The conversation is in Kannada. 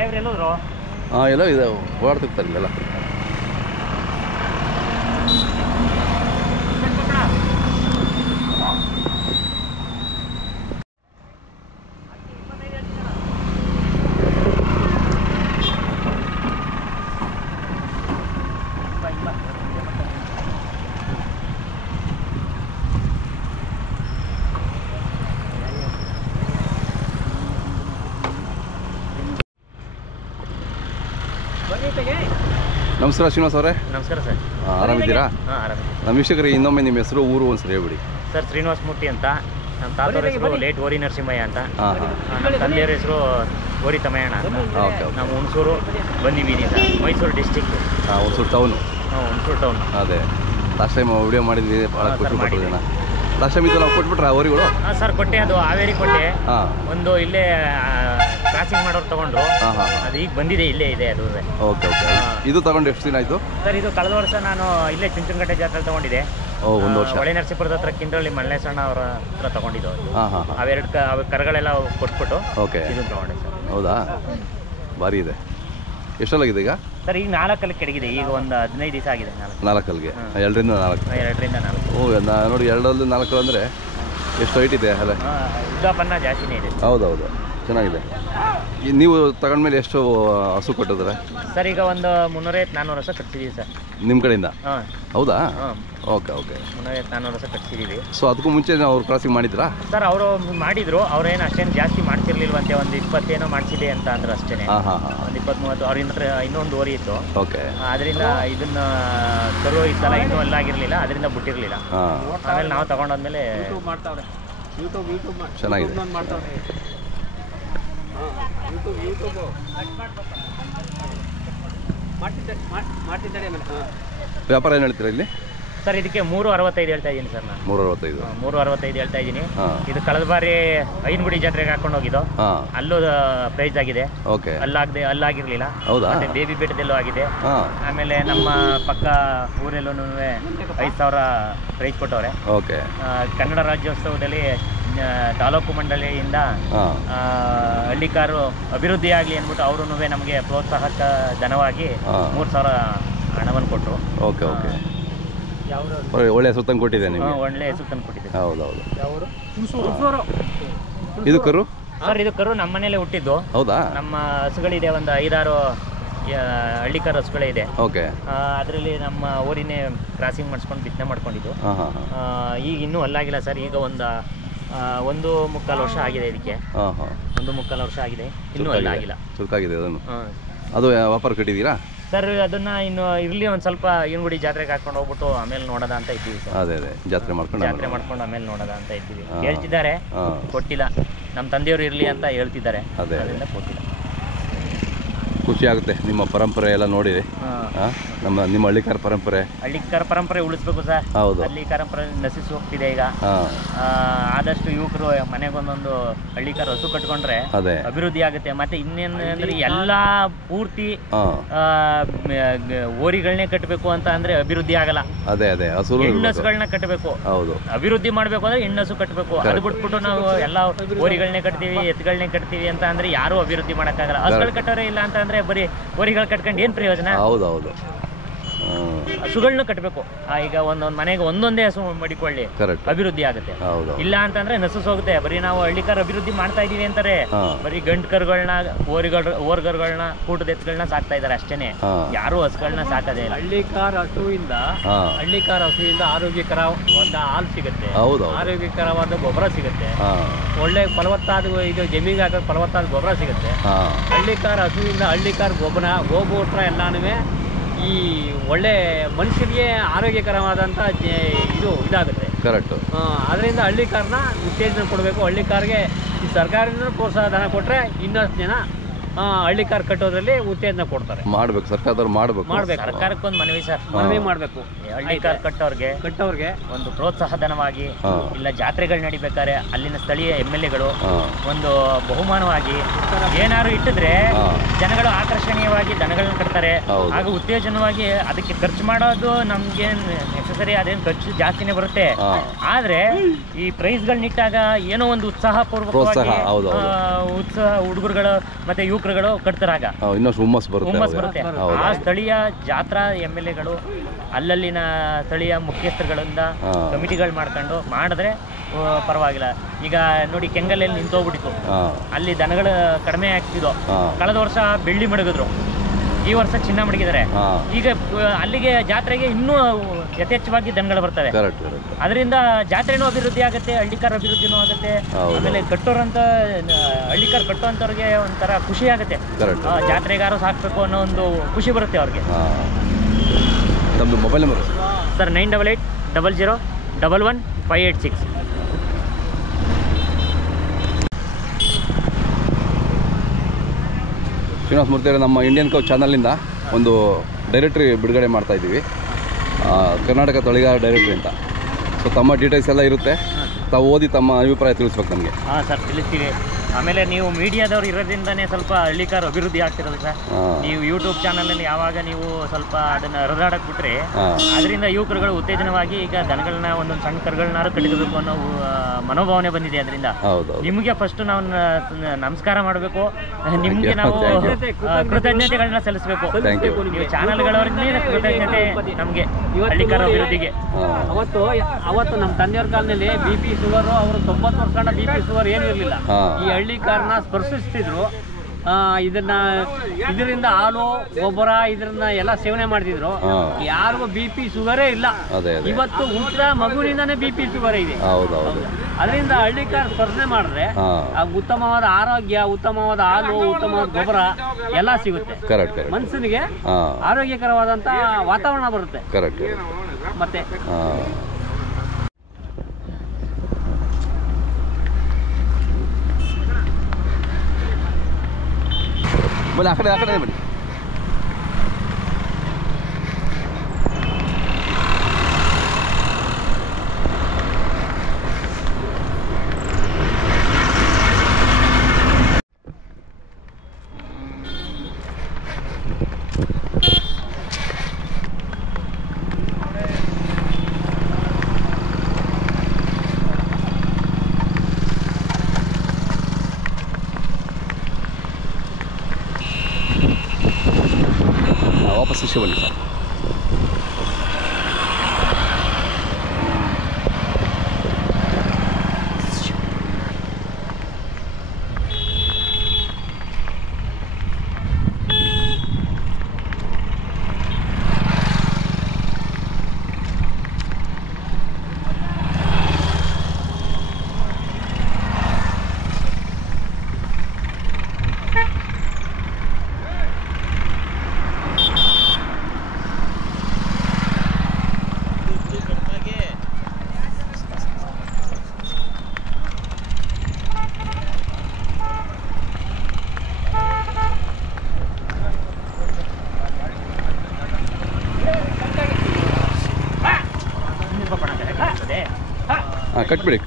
ಹಾಂ ಎಲ್ಲ ಇದೆ ಓಡಾಡ್ತಿರ್ತಾರೆ ಇಲ್ಲೆಲ್ಲ. ನಮಸ್ಕಾರ ಶ್ರೀನಿವಾಸ್ ಅವರೇ. ನಮಸ್ಕಾರ ಸರ್. ಆರಾಮಿದ್ದೀರಾ? ಹಾಂ ಆರಾಮಿದ್ದೀವಿ. ನಮ್ಮ ವೀಕ್ಷಕರಿಗೆ ಇನ್ನೊಮ್ಮೆ ನಿಮ್ಮ ಹೆಸರು ಊರು ಒಂದ್ಸರಿ ಹೇಳ್ಬಿಡಿ. ಸರ್ ಶ್ರೀನಿವಾಸ ಮೂರ್ತಿ ಅಂತ. ನಮ್ಮ ತಾತವ್ರ ಹೆಸರು ಲೇಟ್ ಓರಿ ನರಸಿಂಹಯ್ಯ ಅಂತ. ನಮ್ಮ ತಂದೆಯವ್ರ ಹೆಸರು ಓರಿ ತಮಯಣ್ಣ ಅಂತ. ನಾವು ಹುಣಸೂರು ಬಂದಿದ್ದೀವಿ sir, Mysuru district. Hunsur town. ಹಾಂ ಹುಣಸೂರು ಟೌನ್. ಅದೇ ಲಾಸ್ಟ್ ಟೈಮ್ ವಿಡಿಯೋ ಮಾಡಿದ್ವಿ, ಭಾಳ ಕೊಟ್ಟು ಜನ. ಲಾಸ್ಟ್ ಟೈಮ್ ಇದು ನಾವು ಕೊಟ್ಬಿಟ್ರೆ ಓರಿಗಳು? ಹಾಂ ಸರ್ ಕೊಟ್ಟೆ, ಅದು ಹಾವೇರಿ ಕೊಟ್ಟೆ. ಹಾಂ ಒಂದು ಇಲ್ಲೇ ಕ್ರಾಸಿಂಗ್ ಮಾಡೋರು ತಗೊಂಡ್ರು. ಅದು ಈಗ ಬಂದಿದೆ, ಇಲ್ಲೇ ಇದೆ ಅದು. Okay okay. ಇದು ತಗೊಂಡು ಎಷ್ಟು ದಿನ ಆಯಿತು ಸರ್? ಇದು ಕಳೆದ ವರ್ಷ ನಾನು ಇಲ್ಲೇ ಚುಂಚನಕಟ್ಟೆ ಜಾತ್ರೆ ತಗೊಂಡಿದ್ದೆ. ಒಂದು ವರ್ಷ. ಹೊಳೆ ನರಸೀಪುರದ ಹತ್ರ ಕಿಂದ್ರಳ್ಳಿ ಮಲ್ಲೇಶಣ್ಣ ಅವರ ಹತ್ರ ತಗೊಂಡಿದ್ದು. ಹಾಂ ಹಾಂ. ಅವೆರಡು ಕರಗಳೆಲ್ಲ ಕೊಟ್ಬಿಟ್ಟು ಓಕೆ ಇದನ್ನು ತಗೊಂಡೆ ಸರ್. ಹೌದಾ? ಭಾರಿ ಇದೆ. ಎಷ್ಟಲ್ಲಾಗಿದೆ ಈಗ ಸರ್? ಈಗ 4 ಕೆಳಗಿದೆ. ಈಗ ಒಂದು 15 ದಿವಸ ಆಗಿದೆ. 4 2ರಿಂದ 4. 2ರಿಂದ 4. ಓ ನೋಡಿ, 2ರಲ್ಲಿ 4 ಅಂದರೆ ಎಷ್ಟು ಹೈಟ್ ಇದೆ ಅಲ್ಲ? ಉದ್ದಾಪನ್ನ ಜಾಸ್ತಿನೇ ಇದೆ. ಹೌದೌದು, ಚೆನ್ನಾಗಿದೆ. ನೀವು ತಗೊಂಡ್ಮೇಲೆ ಎಷ್ಟು ಹಸು ಕೊಟ್ಟಿದ್ದಾರೆ ಸರ್? ಈಗ ಒಂದು 350-400 ವರ್ಷ ಕಟ್ಸಿದೀವಿ ಸರ್ ನಿಮ್ಮ ಕಡೆಯಿಂದ. ಹಾಂ. ಹೌದಾ? ಹಾಂ. Okay okay. 350-400 ವರ್ಷ ಕಟ್ಸಿದೀವಿ. ಸೊ ಅದಕ್ಕೂ ಮುಂಚೆ ಅವ್ರು ಕ್ರಾಸಿಂಗ್ ಮಾಡಿದ್ರಾ ಸರ್? ಅವರು ಮಾಡಿದ್ರು. ಅವ್ರೇನು ಅಷ್ಟೇನು ಜಾಸ್ತಿ ಮಾಡ್ತಿರ್ಲಿಲ್ವಂತೆ, ಒಂದು 20 ಏನೋ ಮಾಡಿಸಿದೆ ಅಂತ ಅಂದ್ರೆ ಅಷ್ಟೇ. ಹಾಂ ಹಾಂ ಹಾಂ. ಒಂದು 20-30. ಅವ್ರ ಇನ್ನೊಂದು ಓರಿ ಇತ್ತು. ಓಕೆ. ಅದರಿಂದ ಇದನ್ನ ಕರು ಇತ್ತಲ್ಲ, ಇನ್ನೂ ಅಲ್ಲಾಗಿರ್ಲಿಲ್ಲ, ಅದರಿಂದ ಬಿಟ್ಟಿರಲಿಲ್ಲ. ಹಾಂ. ಆಮೇಲೆ ನಾವು ತಗೊಂಡಾದ್ಮೇಲೆ ಚೆನ್ನಾಗಿದೆ. ವ್ಯಾಪಾರ ಏನು ಹೇಳ್ತೀರಾ ಇಲ್ಲಿ? ಸರ್ ಇದಕ್ಕೆ 365 ಹೇಳ್ತಾ ಇದ್ದೀನಿ ಸರ್ ನಾನು. 365. 365 ಹೇಳ್ತಾ ಇದ್ದೀನಿ. ಇದು ಕಳೆದ ಬಾರಿ ಐನಗುಡಿ ಜಾತ್ರೆಗೆ ಹಾಕೊಂಡು ಹೋಗಿದ್ದು. ಅಲ್ಲೂ ಪ್ರೈಸ್ ಆಗಿದೆ. ಓಕೆ. ಅಲ್ಲಾಗಿರ್ಲಿಲ್ಲ. ಹೌದಾ? ಮತ್ತೆ ಬೇಬಿ ಬೆಟ್ಟದಲ್ಲೂ ಆಗಿದೆ. ಆಮೇಲೆ ನಮ್ಮ ಪಕ್ಕ ಊರಲ್ಲೂ 5,000 ಪ್ರೈಸ್ ಕೊಟ್ಟವ್ರೆ. ಓಕೆ. ಕನ್ನಡ ರಾಜ್ಯೋತ್ಸವದಲ್ಲಿ ತಾಲೂಕು ಮಂಡಳಿಯಿಂದ ಹಳ್ಳಿಕಾರು ಅಭಿವೃದ್ಧಿ ಆಗಲಿ ಅಂದ್ಬಿಟ್ಟು ಅವರು ನಮಗೆ ಪ್ರೋತ್ಸಾಹಕ ಧನವಾಗಿ 3,000 ಹಣವನ್ನು ಕೊಟ್ಟರು. Okay okay. ಒಳ್ಳೆ ಹೆಸರು ತಂದು ಕೊಟ್ಟಿದೆ ನಿಮಗೆ. ಒಳ್ಳೆ ಹೆಸರು ತಂದು ಕೊಟ್ಟಿದೆ. ಹೌದೌದು. ಇದು ಕರು ಸರ್? ಇದು ಕರು ನಮ್ಮ ಮನೇಲೆ ಹುಟ್ಟಿದ್ದು. ಹೌದಾ? ನಮ್ಮ ಹಸುಗಳಿದೆ, ಒಂದು 5-6 ಹಳ್ಳಿಕಾರು ಹಸುಗಳೇ ಇದೆ. ಓಕೆ. ಅದರಲ್ಲಿ ನಮ್ಮ ಊರಿನೇ ಕ್ರಾಸಿಂಗ್ ಮಾಡಿಸ್ಕೊಂಡು ಬಿತ್ತನೆ ಮಾಡ್ಕೊಂಡಿದ್ದು. ಈಗ ಇನ್ನೂ ಅಲ್ಲಾಗಿಲ್ಲ ಸರ್. ಈಗ ಒಂದು 1.25 ವರ್ಷ ಆಗಿದೆ ಇದಕ್ಕೆ. 1.25 ವರ್ಷ ಆಗಿದೆ, ಇನ್ನೂ ಅಲ್ಲಾಗಿಲ್ಲ. ಚುರುಕಾಗಿದೆ ಅದನ್ನು. ಅದು ವ್ಯಾಪಾರ ಕಟ್ಟಿದ್ದೀರಾ ಸರ್? ಅದನ್ನ ಇನ್ನು ಇರ್ಲಿ ಒಂದು ಸ್ವಲ್ಪ ಐನಗುಡಿ ಜಾತ್ರೆಗೆ ಹಾಕೊಂಡು ಹೋಗ್ಬಿಟ್ಟು ಆಮೇಲೆ ನೋಡೋದ ಅಂತ ಇದ್ದೀವಿ ಸರ್. ಅದೇ ಜಾತ್ರೆ ಮಾಡ್ಕೊಂಡು ಆಮೇಲೆ ನೋಡೋದ ಅಂತ ಇದ್ದೀವಿ. ಹೇಳ್ತಿದ್ದಾರೆ, ಕೊಟ್ಟಿಲ್ಲ. ನಮ್ಮ ತಂದೆಯವರು ಇರಲಿ ಅಂತ ಹೇಳ್ತಿದ್ದಾರೆ, ಅದರಿಂದ ಕೊಟ್ಟಿಲ್ಲ. ಖುಷಿ ಆಗುತ್ತೆ ನಿಮ್ಮ ಪರಂಪರೆ ಎಲ್ಲ ನೋಡಿರಿ. ನಿಮ್ಮ ಹಳ್ಳಿಕಾರ ಪರಂಪರೆ ಉಳಿಸ್ಬೇಕು ಸರ್. ಹೌದು. ಹಳ್ಳಿಕಾರ ಪರಂಪರೆ ನಶಿಸಿ ಹೋಗ್ತಿದೆ ಈಗ. ಆದಷ್ಟು ಯುವಕರು ಮನೆಗೊಂದೊಂದು ಹಳ್ಳಿಕಾರ ಹಸು ಕಟ್ಕೊಂಡ್ರೆ ಅಭಿವೃದ್ಧಿ ಆಗುತ್ತೆ. ಮತ್ತೆ ಇನ್ನೇನು ಅಂದ್ರೆ ಎಲ್ಲಾ ಪೂರ್ತಿ ಓರಿಗಳನ್ನೇ ಕಟ್ಟಬೇಕು ಅಂತ ಅಂದ್ರೆ ಅಭಿವೃದ್ಧಿ ಆಗಲ್ಲ. ಹೆಣ್ಣಸುಗಳನ್ನ ಕಟ್ಟಬೇಕು. ಅಭಿವೃದ್ಧಿ ಮಾಡ್ಬೇಕು ಅಂದ್ರೆ ಹೆಣ್ಣಸು ಕಟ್ಟಬೇಕು. ಅದು ಬಿಟ್ಬಿಟ್ಟು ನಾವು ಎಲ್ಲಾ ಓರಿಗಳನ್ನೇ ಕಟ್ತೀವಿ, ಎತ್ತುಗಳನ್ನೇ ಕಟ್ತೀವಿ ಅಂತ ಅಂದ್ರೆ ಯಾರು ಅಭಿವೃದ್ಧಿ ಮಾಡಕ್ಕಾಗಲ್ಲ. ಹಸುಗಳು ಕಟ್ಟೋರೇ ಇಲ್ಲ ಅಂತ ಅಂದ್ರೆ ಬರೀ ಓರಿಗಳು ಕಟ್ಕೊಂಡು ಏನ್ ಪ್ರಯೋಜನ? ಹೌದೌದು. ಹಸುಗಳನ್ನ ಕಟ್ಟಬೇಕು. ಈಗ ಒಂದೊಂದು ಮನೆಗೆ ಒಂದೊಂದೇ ಹಸು ಮಡಿಕೊಳ್ಳಿ, ಅಭಿವೃದ್ಧಿ ಆಗುತ್ತೆ. ಇಲ್ಲ ಅಂತಂದ್ರೆ ನಸಸ್ ಹೋಗುತ್ತೆ. ಬರೀ ನಾವು ಹಳ್ಳಿಕಾರ ಅಭಿವೃದ್ಧಿ ಮಾಡ್ತಾ ಇದೀವಿ ಅಂತಾರೆ. ಬರೀ ಗಂಡು ಕರುಗಳನ್ನ, ಓರ್ಗರುಗಳನ್ನ, ಕೂಟದ ಎತ್ತುಗಳನ್ನ ಸಾಕ್ತಾ ಇದಾರೆ ಅಷ್ಟೇನೆ. ಯಾರು ಹಸುಗಳನ್ನ ಸಾಕದೇ ಇಲ್ಲ. ಹಳ್ಳಿಕಾರ ಹಸುವಿಂದ ಆರೋಗ್ಯಕರ ಹಾಲು ಸಿಗುತ್ತೆ, ಆರೋಗ್ಯಕರವಾದ ಗೊಬ್ಬರ ಸಿಗುತ್ತೆ, ಒಳ್ಳೆ ಫಲವತ್ತಾದ ಇದು ಜಮೀನಿಗೆ ಹಾಕೋ ಫಲವತ್ತಾದ ಗೊಬ್ಬರ ಸಿಗುತ್ತೆ. ಹಳ್ಳಿಕಾರ ಹಸುವಿಂದ ಹಳ್ಳಿಕಾರ ಗೋಮೂತ್ರ ಎಲ್ಲಾನು ಈ ಒಳ್ಳೆ ಮನುಷ್ಯರಿಗೆ ಆರೋಗ್ಯಕರವಾದಂಥ ಇದಾಗುತ್ತೆ. ಕರೆಕ್ಟ್. ಅದರಿಂದ ಹಳ್ಳಿಕಾರನ ಉತ್ತೇಜನ ಕೊಡಬೇಕು. ಹಳ್ಳಿಕಾರಿಗೆ ಈ ಸರ್ಕಾರದಿಂದ ಪ್ರೋತ್ಸಾಹ ಧನ ಕೊಟ್ಟರೆ ಇನ್ನಷ್ಟು ಜನ ಹಳ್ಳಿಕಾರ ಕಟ್ಟೋದ್ರಲ್ಲಿ ಉತ್ತೇಜನ ಕೊಡ್ತಾರೆ. ಮಾಡ್ಬೇಕು, ಸರ್ಕಾರದವ್ರು ಮಾಡ್ಬೇಕು. ಸರ್ಕಾರಕ್ಕೊಂದು ಮನವಿ ಸರ್, ಮನವಿ ಮಾಡಬೇಕು. ಹಳ್ಳಿಕಾರ ಕಟ್ಟೋರ್ಗೆ ಒಂದು ಪ್ರೋತ್ಸಾಹ ಧನವಾಗಿ, ಇಲ್ಲ ಜಾತ್ರೆಗಳು ನಡಿಬೇಕಾದ್ರೆ ಅಲ್ಲಿನ ಸ್ಥಳೀಯ MLAಗಳು ಒಂದು ಬಹುಮಾನವಾಗಿ ಏನಾದ್ರು ಇಟ್ಟಿದ್ರೆ ಜನಗಳು ಆಕರ್ಷಣೀಯವಾಗಿ ದನಗಳನ್ನ ಕಟ್ತಾರೆ. ಆಗ ಉತ್ತೇಜನವಾಗಿ ಅದಕ್ಕೆ ಖರ್ಚು ಮಾಡೋದು ನಮ್ಗೆ ನೆಸಸರಿ, ಅದೇನು ಖರ್ಚು ಜಾಸ್ತಿನೇ ಬರುತ್ತೆ. ಆದ್ರೆ ಈ ಪ್ರೈಸ್ಗಳನ್ನಿಟ್ಟಾಗ ಏನೋ ಒಂದು ಉತ್ಸಾಹ ಪೂರ್ವಕವಾಗಿ ಹುಡುಗರುಗಳು ಮತ್ತೆ ಯುವಕರುಗಳು ಕಟ್ತಾರಾಗ ಇನ್ನಷ್ಟು ಹುಮ್ಮಸ್ ಬರುತ್ತೆ. ಆ ಸ್ಥಳೀಯ ಜಾತ್ರಾ MLAಗಳು ಅಲ್ಲಲ್ಲಿನ ಸ್ಥಳೀಯ ಮುಖ್ಯಸ್ಥರುಗಳಿಂದ ಕಮಿಟಿಗಳು ಮಾಡ್ಕೊಂಡು ಮಾಡಿದ್ರೆ ಪರವಾಗಿಲ್ಲ. ಈಗ ನೋಡಿ ಕೆಂಗಲಲ್ಲಿ ನಿಂತೋಗ್ಬಿಟ್ಟಿತ್ತು, ಅಲ್ಲಿ ದನಗಳು ಕಡಿಮೆ ಆಗ್ತಿದ್ವು. ಕಳೆದ ವರ್ಷ ಬೆಳ್ಳಿ ಮಡಗಿದ್ರು, ಈ ವರ್ಷ ಚಿನ್ನ ಮಡಗಿದ್ದಾರೆ. ಈಗ ಅಲ್ಲಿಗೆ ಜಾತ್ರೆಗೆ ಇನ್ನೂ ಯಥೇಚ್ಛವಾಗಿ ದನಗಳು ಬರ್ತವೆ. ಅದರಿಂದ ಜಾತ್ರೆನೂ ಅಭಿವೃದ್ಧಿ ಆಗುತ್ತೆ, ಹಳ್ಳಿಕಾರ ಅಭಿವೃದ್ಧಿನೂ ಆಗುತ್ತೆ. ಆಮೇಲೆ ಕಟ್ಟೋರಂತ ಹಳ್ಳಿಕಾರ ಕಟ್ಟೋಂಥವ್ರಿಗೆ ಒಂಥರ ಖುಷಿ ಆಗುತ್ತೆ. ಜಾತ್ರೆಗಾರು ಸಾಕ್ಬೇಕು ಅನ್ನೋ ಒಂದು ಖುಷಿ ಬರುತ್ತೆ ಅವ್ರಿಗೆ. Mobile number sir 9880011586. Srinivasa Murthy ನಮ್ಮ ಇಂಡಿಯನ್ ಕೌ ಚಾನಲಿಂದ ಒಂದು ಡೈರೆಕ್ಟ್ರಿ ಬಿಡುಗಡೆ ಮಾಡ್ತಾ ಇದ್ದೀವಿ, ಕರ್ನಾಟಕ ತಳಿಗಾರ ಡೈರೆಕ್ಟ್ರಿ ಅಂತ. ಸೊ ತಮ್ಮ ಡೀಟೇಲ್ಸ್ ಎಲ್ಲ ಇರುತ್ತೆ, ತಾವು ಓದಿ ತಮ್ಮ ಅಭಿಪ್ರಾಯ ತಿಳಿಸ್ಬೇಕು ನಮಗೆ. ಹಾಂ ಸರ್, ತಿಳಿಸ್ತೀವಿ. ಆಮೇಲೆ ನೀವು ಮೀಡಿಯಾದವ್ರು ಇರೋದ್ರಿಂದನೇ ಸ್ವಲ್ಪ ಹಳ್ಳಿಕಾರ ಅಭಿವೃದ್ಧಿ ಆಗ್ತಿರೋದು ಸರ್. ನೀವು ಯೂಟ್ಯೂಬ್ ಚಾನಲಲ್ಲಿ ಯಾವಾಗ ನೀವು ಸ್ವಲ್ಪ ಅದನ್ನ ಹರಿದಾಡಕ್ಕೆ ಬಿಟ್ರೆ ಅದರಿಂದ ಯುವಕರುಗಳು ಉತ್ತೇಜನವಾಗಿ ಈಗ ದನಗಳನ್ನ ಒಂದೊಂದು ಸಣ್ಣ ಕರುಗಳನ್ನಾರು ಕಟ್ಟಿಸಬೇಕು ಅನ್ನೋ ಮನೋಭಾವನೆ ಬಂದಿದೆ. ಅದರಿಂದ ನಿಮಗೆ ಫಸ್ಟ್ ನಾವು ನಮಸ್ಕಾರ ಮಾಡಬೇಕು, ನಿಮಗೆ ನಾವು ಕೃತಜ್ಞತೆಗಳನ್ನ ಸಲ್ಲಿಸಬೇಕು. ನೀವು ಚಾನಲ್ಗಳವರಿಂದ ಕೃತಜ್ಞತೆ ನಮಗೆ ಹಳ್ಳಿಕಾರ ಅಭಿವೃದ್ಧಿಗೆ. ಅವತ್ತು ನಮ್ಮ ತಂದೆಯವ್ರ ಕಾಲದಲ್ಲಿ BP ಶುಗರು ಅವರು 90 ವರ್ಷ BP ಶುಗರ್ ಏನೂ ಇರಲಿಲ್ಲ. ಈ ಹಳ್ಳಿಕಾರನ ಸ್ಪರ್ಶಿಸ್ತಿದ್ರು. ಇದರಿಂದ ಹಾಲು ಗೊಬ್ಬರ ಇದನ್ನ ಎಲ್ಲ ಸೇವನೆ ಮಾಡ್ತಿದ್ರು. ಯಾರಿಗೂ BP ಶುಗರೇ ಇಲ್ಲ. ಇವತ್ತು ಹುಟ್ಟಿದ ಮಗುವಿನಿಂದಾನೇ BP ಶುಗರ್ ಇದೆ. ಅದರಿಂದ ಹಳ್ಳಿಕಾರ ಸ್ಪರ್ಶನೆ ಮಾಡಿದ್ರೆ ಉತ್ತಮವಾದ ಆರೋಗ್ಯ, ಉತ್ತಮವಾದ ಹಾಲು, ಉತ್ತಮವಾದ ಗೊಬ್ಬರ ಎಲ್ಲ ಸಿಗುತ್ತೆ. ಮನುಷ್ಯನಿಗೆ ಆರೋಗ್ಯಕರವಾದಂತ ವಾತಾವರಣ ಬರುತ್ತೆ. ಮತ್ತೆ ಬನ್ನಿ, ಆ ಕಡೆ ಬನ್ನಿ. ವಾಪಸ್ ವಿಷಯ ಬನ್ನಿ ಸರ್. ಕಟ್ಬಿಡಿ.